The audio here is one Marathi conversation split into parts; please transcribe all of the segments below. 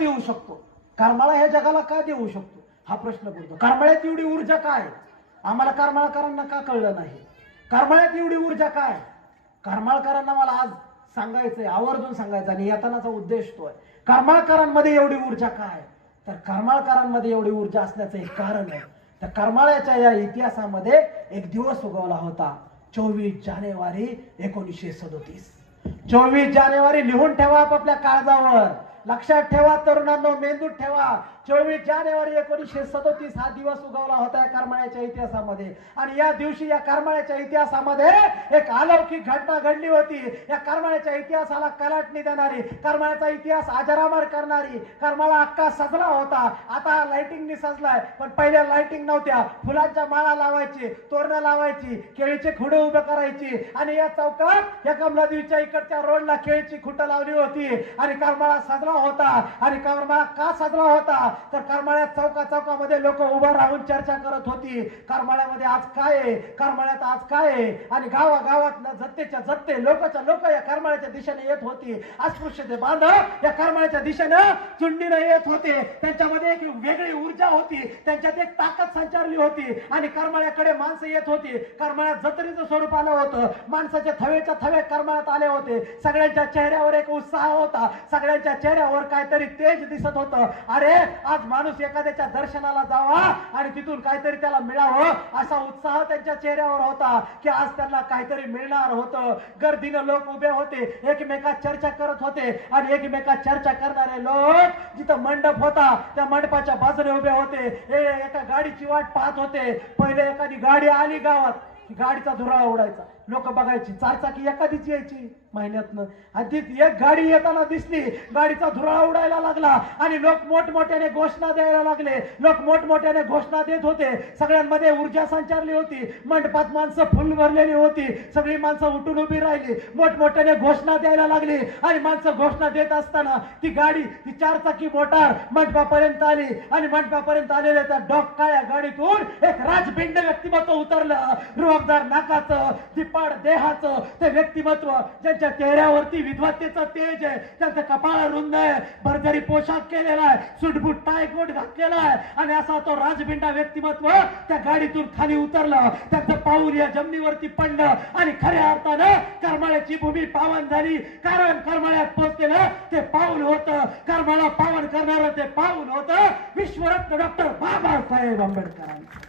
देऊ शकतो, करमाळा ह्या जगाला का देऊ शकतो हा प्रश्न पडतो. करमाळ्यात एवढी ऊर्जा काय, आम्हाला करमाळकरांना का कळलं नाही? करमाळ्यात एवढी ऊर्जा काय? करमाळकरांना मला आज सांगायचंय, आवर्जून सांगायचं, आणि येतानाचा उद्देश तो आहे. करमाळकरांमध्ये एवढी ऊर्जा काय? तर करमाळकरांमध्ये एवढी ऊर्जा असण्याचं एक कारण आहे. तर करमाळ्याच्या या इतिहासामध्ये एक दिवस उगवला होता, 24 जानेवारी 1937. 24 जानेवारी लिहून ठेवा आपापल्या काळजावर, लक्षात ठेवा तरुणांनो, मेंदूत ठेवा. 24 जानेवारी 1937 हा दिवस उगवला होता या करमाळ्याच्या इतिहासामध्ये. आणि या दिवशी या करमाळ्याच्या इतिहासामध्ये एक अलौकिक घटना घडली होती. या करमाळ्याच्या इतिहासाला कलाटणी देणारी, करमाळ्याचा इतिहास अजरामर करणारी. करमाळा अख्खा सजला होता, आता लाइटिंगनी सजलाय, पण पहिल्या लाइटिंग नव्हत्या. फुलांच्या माळा लावायची, तोरणं लावायची, केळीचे खुडे उभे करायची, आणि या चौकात या कमलादेवीच्या इकडच्या रोडला केळीची खुटं लावली होती. आणि करमाळा सजला होता. आणि करमाळा का सजला होता? तर करमाळ्यात चौकामध्ये लोक उभं राहून चर्चा करत होती, करमाळ्यामध्ये आज काय आहे, करमाळ्यात आज काय आहे. आणि गावागावात जत्तेच्या जत्ते, लोकच्या लोक या करमाळ्याच्या दिशेने येत होती. अस्पृश्यते बांधव या करमाळ्याच्या दिशेने चुंडीने येत होते. त्यांच्यामध्ये एक वेगळी ऊर्जा होती, त्यांच्यात एक ताकद संचारली होती. आणि करमाळ्याकडे माणसं येत होती. करमाळ्यात जत्रेचं स्वरूप आलं होतं, माणसाचे थवेच्या थवे करमाळ्यात आले होते. सगळ्यांच्या चेहऱ्यावर एक उत्साह होता, सगळ्यांच्या चेहऱ्यावर काहीतरी तेज दिसत होतं. अरे आज माणूस एखाद्याच्या दर्शनाला जावा आणि तिथून काहीतरी त्याला मिळावं असा उत्साह त्यांच्या चेहऱ्यावर होता, की आज त्यांना काहीतरी मिळणार होतं. गर्दीने लोक उभे होते, एकमेकात चर्चा करत होते. आणि एकमेकात चर्चा करणारे लोक जिथं मंडप होता त्या मंडपाच्या बाजूने उभे होते, एका गाडीची वाट पाहत होते. पहिले एखादी गाडी आली गावात, गाडीचा धुराळा उडायचा, लोक बघायची. चारचाकी एखादीच यायची महिन्यातनं, आणि ती एक गाडी येताना दिसली, गाडीचा धुराळा उडायला लागला. आणि लोक मोठमोठ्याने घोषणा द्यायला लागले, लोक मोठमोठ्याने घोषणा देत होते. सगळ्यांमध्ये ऊर्जा संचारली होती, मंडपात माणसं फुल भरलेली होती, सगळी माणसं उठून उभी राहिली, मोठमोठ्याने घोषणा द्यायला लागली. आणि माणसं घोषणा देत असताना ती गाडी, ती चारचाकी मोटार मंडपापर्यंत आली. आणि मंडपापर्यंत आलेल्या त्या डॉक्काळ्या गाडीतून एक राजबिंड व्यक्तिमत्व उतरलं, रुबाबदार नाकाचं, दिपाड देहाचं ते व्यक्तिमत्व, ज्यांच्या चेहऱ्यावरती विद्वत्तेचं तेज आहे, त्यांचं कपाळ रुंद आहे, भरजरी पोशाख केलेला आहे, सुटबुट टायकोट घातलेला आहे. आणि असा तो राजबिंडा व्यक्तिमत्व त्या गाडीतून खाली उतरलं, त्यांचं पाऊल या जमिनीवरती पडलं. आणि खऱ्या अर्थानं करमाळ्याची भूमी पावन झाली, कारण करमाळ्यात पोहोचलेलं ते पाऊल होतं, करमाळा पावन करणारं ते पाऊल होतं विश्वरत्न डॉक्टर बाबासाहेब आंबेडकरांचं.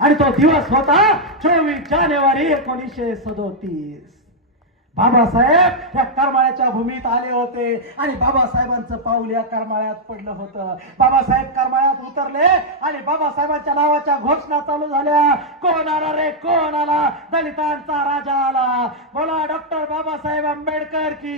आणि तो दिवस होता 24 जानेवारी 1937. बाबासाहेब या करमाळ्याच्या भूमीत आले होते आणि बाबासाहेबांचं पाऊल या करमाळ्यात पडलं होतं. बाबासाहेब करमाळ्यात उतरले आणि बाबासाहेबांच्या नावाच्या घोषणा चालू झाल्या. कोण आला रे, कोण आला, दलितांचा राजा आला, बोला डॉक्टर बाबासाहेब आंबेडकर की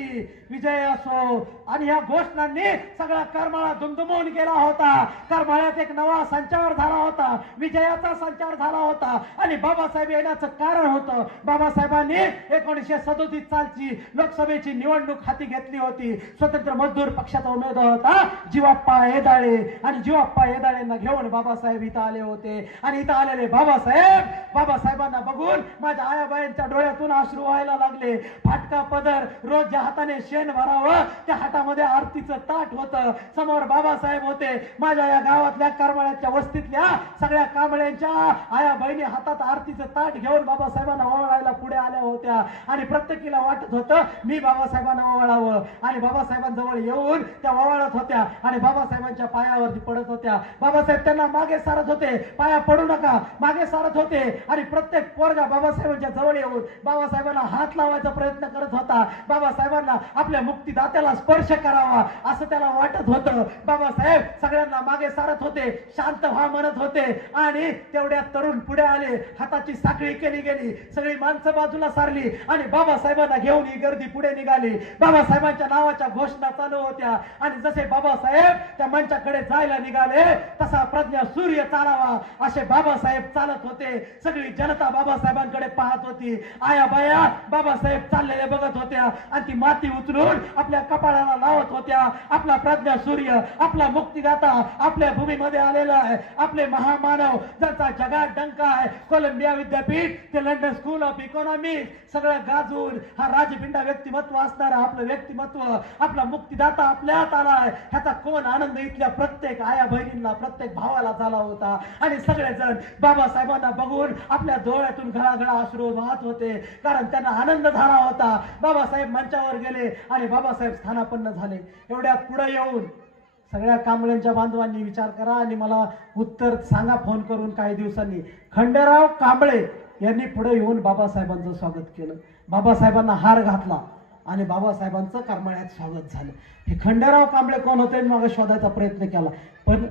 विजय असो. आणि या घोषणांनी सगळा करमाळा दुमदुमून गेला होता. करमाळ्यात एक नवा संचार झाला होता, विजयाचा संचार झाला होता. आणि बाबासाहेब येण्याचं कारण होतं, बाबासाहेबांनी 1937 सालची लोकसभेची निवडणूक हाती घेतली होती. स्वतंत्र मजदूर पक्षाचा उमेदवार होता जीवाप्पा येदाळे. आणि जीवाप्पा येदाळेंना घेऊन बाबासाहेब इथं आले होते. आणि इथं आलेले बाबासाहेबांना बघून माझ्या आयाबाईंच्या डोळ्यातून अश्रू व्हायला लागले. फाटका पदर, रोज ज्या हाताने शेण भरावं त्या हातामध्ये आरतीचं ताट होतं. समोर बाबासाहेब होते. माझ्या या गावातल्या करमाळ्याच्या वस्तीतल्या सगळ्या कांबळ्यांच्या आया बहिणी हातात आरतीचं ताट घेऊन बाबासाहेबांना ओवाळायला पुढे आल्या होत्या. आणि प्रत्येकीला वाटत होतं मी बाबासाहेबांना ओवाळावं. आणि बाबासाहेबांजवळ येऊन त्या ओवाळत होत्या आणि बाबासाहेबांच्या पायावरती पडत होत्या. बाबासाहेब त्यांना मागे सारत होते, पाया पडू नका, मागे सारत होते. आणि प्रत्येक पोरगा बाबासाहेबांच्या जवळ येऊन बाबासाहेबांना हात लावायचा प्रयत्न करत होता. बाबासाहेबांना आपल्या मुक्तिदात्याला स्पर्श करावा असं त्याला वाटत होतं. बाबासाहेब सगळ्यांना मागे सारत होते, शांत व्हा म्हणत होते. आणि तेवढ्यात तरुण पुढे आले, हाताची साखळी केली गेली, सगळी माणसं बाजूला सारली आणि बाबासाहेबांना घेऊन ही गर्दी पुढे निघाली. बाबासाहेबांच्या नावाच्या घोषणा चालू होत्या. आणि जसे बाबासाहेब त्या मंचाकडे जायला निघाले तसा प्रज्ञा सूर्य चालावा असे बाबासाहेब चालत होते. सगळी जनता बाबासाहेबांकडे पाहत होती. आया बाया बाबासाहेब चाललेले बघत होत्या आणि ती माती उचलून आपल्या कपाळाला लावत होत्या. आपला प्रज्ञा सूर्य, आपला मुक्तिदाता आपल्या भूमीमध्ये आलेला आहे. आपले महामानव ज्यांचा जगात डंका आहे, कोलंबिया विद्यापीठ ते लंडन स्कूल ऑफ इकॉनॉमिक्स सगळं गाजून हा राजबिंडा व्यक्तिमत्व असणारा आपलं व्यक्तिमत्व, आपला मुक्तिदाता आपल्यात आलाय, ह्याचा कोण आनंद इथल्या प्रत्येक आया बहिणींना, प्रत्येक भावाला झाला होता. आणि सगळेजण बाबासाहेबांना बघून आपल्या डोळ्यातून घळाघळा अश्रू वाहत होते, कारण त्यांना आनंद झाला होता. बाबासाहेब मंचावर गेले आणि बाबासाहेब स्थानापन्न झाले. एवढ्यात पुढे येऊन सगळ्या कांबळेंच्या बांधवांनी विचार करा आणि मला उत्तर सांगा फोन करून काही दिवसांनी. खंडेराव कांबळे यांनी पुढे येऊन बाबासाहेबांचं स्वागत केलं, बाबासाहेबांना हार घातला आणि बाबासाहेबांचं करमाळ्यात स्वागत झालं. हे खंडेराव कांबळे कोण होते मग शोधायचा प्रयत्न केला, पण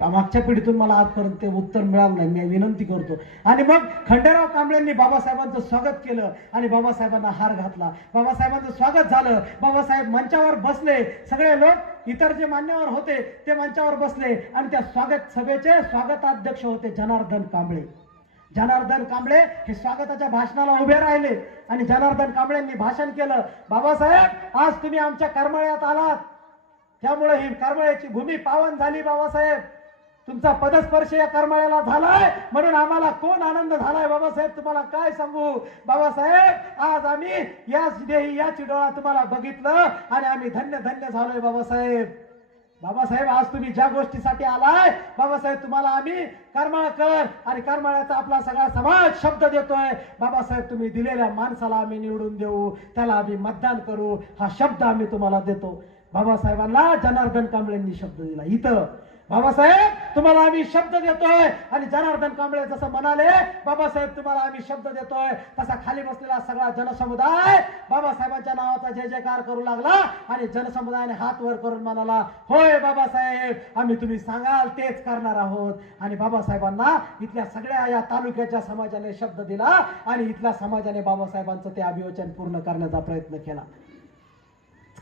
मागच्या पिढीतून मला आजपर्यंत ते उत्तर मिळालं नाही. मी विनंती करतो. आणि मग खंडेराव कांबळेंनी बाबासाहेबांचं स्वागत केलं आणि बाबासाहेबांना हार घातला. बाबासाहेबांचं स्वागत झालं, बाबासाहेब मंचावर बसले, सगळे लोक इतर जे मान्यवर होते ते मंचावर बसले आणि त्या स्वागत सभेचे स्वागताध्यक्ष होते जनार्दन कांबळे. जनार्दन कांबळे हे स्वागताच्या भाषणाला उभे राहिले आणि जनार्दन कांबळेंनी भाषण केलं. बाबासाहेब, आज तुम्ही आमच्या करमाळ्यात आलात, त्यामुळे ही करमाळ्याची भूमी पावन झाली. बाबासाहेब, तुमचा पदस्पर्श या करमाळ्याला झालाय म्हणून आम्हाला कोण आनंद झालाय. बाबासाहेब, तुम्हाला काय सांगू. बाबासाहेब, आज आम्ही याच देही याच डोळा तुम्हाला बघितलं आणि आम्ही धन्य धन्य झालोय. बाबासाहेब, बाबासाहेब, आज तुम्ही ज्या गोष्टीसाठी आलाय, बाबासाहेब तुम्हाला आम्ही करमाळकर आणि करमाळ्याचा आपला सगळा समाज शब्द देतोय. बाबासाहेब, तुम्ही दिलेल्या माणसाला आम्ही निवडून देऊ, त्याला आम्ही मतदान करू, हा शब्द आम्ही तुम्हाला देतो. बाबासाहेबांना जनार्दन कांबळेंनी शब्द दिला. इथं बाबासाहेब, तुम्हाला आम्ही शब्द देतोय आणि जनार्दन कांबळे जसं म्हणाले, बाबासाहेब तुम्हाला आम्ही शब्द देतोय, तसा खाली बसलेला सगळा जनसमुदाय बाबासाहेबांच्या नावाचा जय जयकार करू लागला आणि जनसमुदायाने हात वर करून म्हणाला, होय बाबासाहेब, आम्ही तुम्ही सांगाल तेच करणार आहोत. आणि बाबासाहेबांना इथल्या सगळ्या या तालुक्याच्या समाजाने शब्द दिला आणि इथल्या समाजाने बाबासाहेबांचं ते अभिवचन पूर्ण करण्याचा प्रयत्न केला.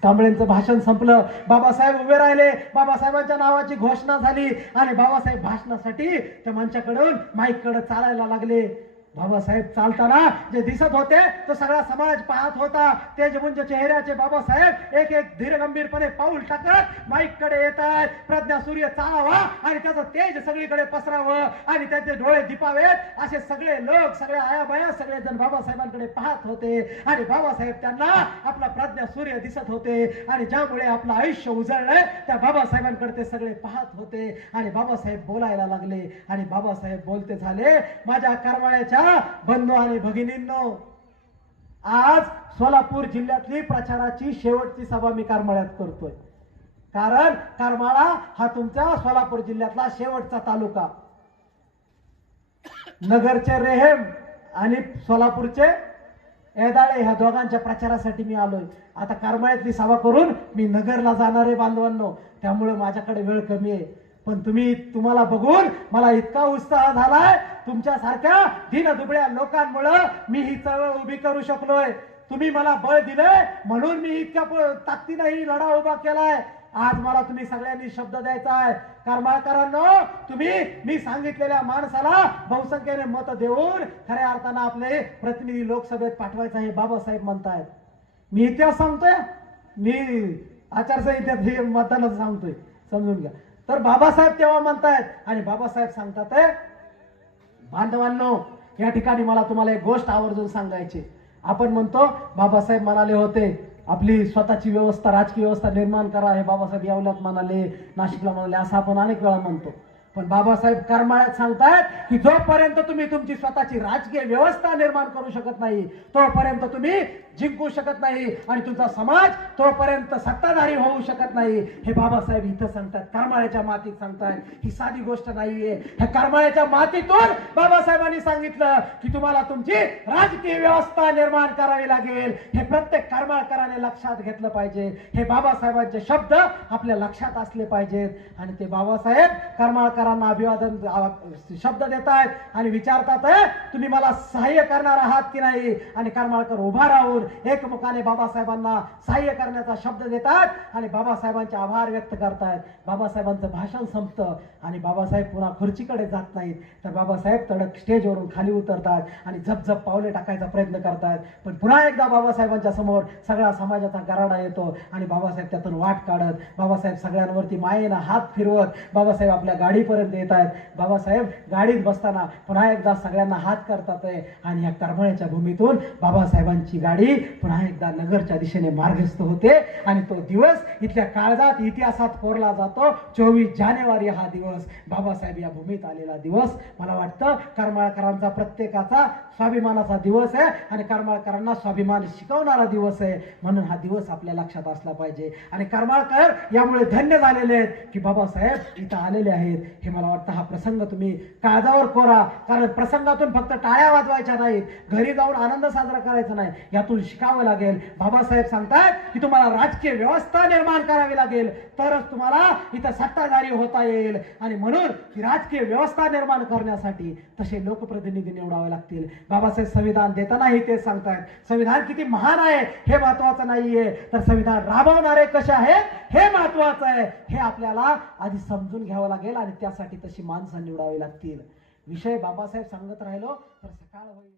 कांबळेंचं भाषण संपलं, बाबासाहेब उभे राहिले, बाबासाहेबांच्या नावाची घोषणा झाली आणि बाबासाहेब भाषणासाठी त्या मंचाकडून माईककडे चालायला लागले. बाबासाहेब चालताना जे दिसत होते तो सगळा समाज पाहत होता. तेजपुंज चेहऱ्याचे बाबासाहेब एक एक धीरगंभीरपणे पाऊल टाकत माईककडे येत आहेत. प्रज्ञासूर्य चालावा आणि त्याचं तेज सगळीकडे पसरावं आणि त्याचे डोळे दिपावेत, असे सगळे लोक, सगळ्या आयाबाया, सगळे जण बाबासाहेबांकडे पाहत होते आणि बाबासाहेब त्यांना आपला प्रज्ञासूर्य दिसत होते आणि ज्यामुळे आपलं आयुष्य उजळलंय त्या बाबासाहेबांकडे ते सगळे पाहत होते. आणि बाबासाहेब बोलायला लागले आणि बाबासाहेब बोलते झाले, माझ्या करमाळ्याच्या बंधू आणि भगिनींनो, आज सोलापूर जिल्ह्यातली प्रचाराची शेवटची सभा मी करमाळ्यात करतोय, कारण करमाळा हा तुमच्या सोलापूर जिल्ह्यातला शेवटचा तालुका. नगरचे रेहेम आणि सोलापूरचे एदाळे ह्या दोघांच्या प्रचारासाठी मी आलोय. आता करमाळ्यातली सभा करून मी नगरला जाणारे बांधवांनो, त्यामुळे माझ्याकडे वेळ कमी आहे. पण तुम्हाला बघून मला इतका उत्साह झालाय, तुमच्यासारख्या दीनदुबळ्या लोकांमुळे मी ही चळवळ उभी करू शकलोय. तुम्ही मला बळ दिलंय म्हणून मी इतक्या ताकदीने ही लढा उभा केलाय. आज मला तुम्ही सगळ्यांनी शब्द द्यायचा आहे. करमाळकरांनो, तुम्ही मी सांगितलेल्या माणसाला बहुसंख्येने मत देऊन खऱ्या अर्थानं आपले प्रतिनिधी लोकसभेत पाठवायचं हे बाबासाहेब म्हणतायत. मी इतिहास सांगतोय, मी आचारसंहितेत मतदानाचं सांगतोय, समजून घ्या. तर बाबासाहेब तेव्हा म्हणतायत आणि बाबासाहेब सांगतात, बांधवांनो या ठिकाणी मला तुम्हाला एक गोष्ट आवर्जून सांगायची. आपण म्हणतो बाबासाहेब म्हणाले होते आपली स्वतःची व्यवस्था, राजकीय व्यवस्था निर्माण करा, हे बाबासाहेब यावल्यात म्हणाले, नाशिकला म्हणाले, असं आपण अनेक वेळा म्हणतो. पण बाबासाहेब करमाळ्यात सांगतायत की जोपर्यंत तुम्ही तुमची स्वतःची राजकीय व्यवस्था निर्माण करू शकत नाही तोपर्यंत तुम्ही जिंकू शकत नाही आणि तुमचा समाज तोपर्यंत सत्ताधारी होऊ शकत नाही. हे बाबासाहेब इथं सांगतात, करमाळ्याच्या मातीत सांगतायत. ही साधी गोष्ट नाहीये. ह्या करमाळ्याच्या मातीतून बाबासाहेबांनी सांगितलं की तुम्हाला तुमची राजकीय व्यवस्था निर्माण करावी लागेल. हे प्रत्येक करमाळकराने लक्षात घेतलं पाहिजे. हे बाबासाहेबांचे शब्द आपल्या लक्षात असले पाहिजेत आणि ते बाबासाहेब करमाळकरांना अभिवादन शब्द देत आहेत आणि विचारतात, तुम्ही मला सहाय्य करणार आहात की नाही. आणि करमाळकर उभा राहून एकमुखाने बाबासाहेबांना सहाय्य करण्याचा शब्द देतात आणि बाबासाहेबांचे आभार व्यक्त करतायत. बाबासाहेबांचं भाषण संपतं आणि बाबासाहेब पुन्हा खुर्चीकडे जात नाहीत, तर बाबासाहेब तडक स्टेजवरून खाली उतरतात आणि झपझप पावले टाकायचा प्रयत्न करतात. पण पुन्हा एकदा बाबासाहेबांच्या समोर सगळ्या समाजाचा गराडा येतो आणि बाबासाहेब त्यातून वाट काढत, बाबासाहेब सगळ्यांवरती मायेनं हात फिरवत बाबासाहेब आपल्या गाडीपर्यंत येत आहेत. बाबासाहेब गाडीत बसताना पुन्हा एकदा सगळ्यांना हात करतात आणि या करमळ्याच्या भूमीतून बाबासाहेबांची गाडी पुन्हा एकदा नगरच्या दिशेने मार्गस्थ होते. आणि तो दिवस इथल्या काळजात इतिहासात कोरला जातो. 24 जानेवारी हा दिवस, बाबासाहेब या भूमीत आलेला दिवस. मला वाटतं करमाळकरांचा प्रत्येकाचा स्वाभिमानाचा दिवस आहे आणि करमाळकरांना स्वाभिमान शिकवणारा दिवस आहे. म्हणून हा दिवस आपल्या लक्षात असला पाहिजे. आणि करमाळकर यामुळे धन्य झालेले आहेत की बाबासाहेब इथं आलेले आहेत. हे मला वाटतं हा प्रसंग तुम्ही काळजावर कोरा, कारण प्रसंगातून फक्त टाळ्या वाजवायच्या नाहीत, घरी जाऊन आनंद साजरा करायचा नाही, यातून शिकावं लागेल. बाबासाहेब सांगतात की तुम्हाला राजकीय व्यवस्था निर्माण करावी लागेल, तरच तुम्हाला इथं सत्ताधारी होता येईल. आणि म्हणून ही राजकीय व्यवस्था निर्माण करण्यासाठी तसे लोकप्रतिनिधी निवडावे लागतील. बाबासाहेब संविधान देतानाही ते सांगतात, संविधान किती महान आहे हे महत्वाचं नाहीये, तर संविधान राबवणारे कसे आहेत हे महत्वाचं आहे. हे आपल्याला आधी समजून घ्यावं लागेल आणि त्यासाठी तशी माणसं निवडावी लागतील. विषय बाबासाहेब सांगत राहिलो तर सकाळ होईल.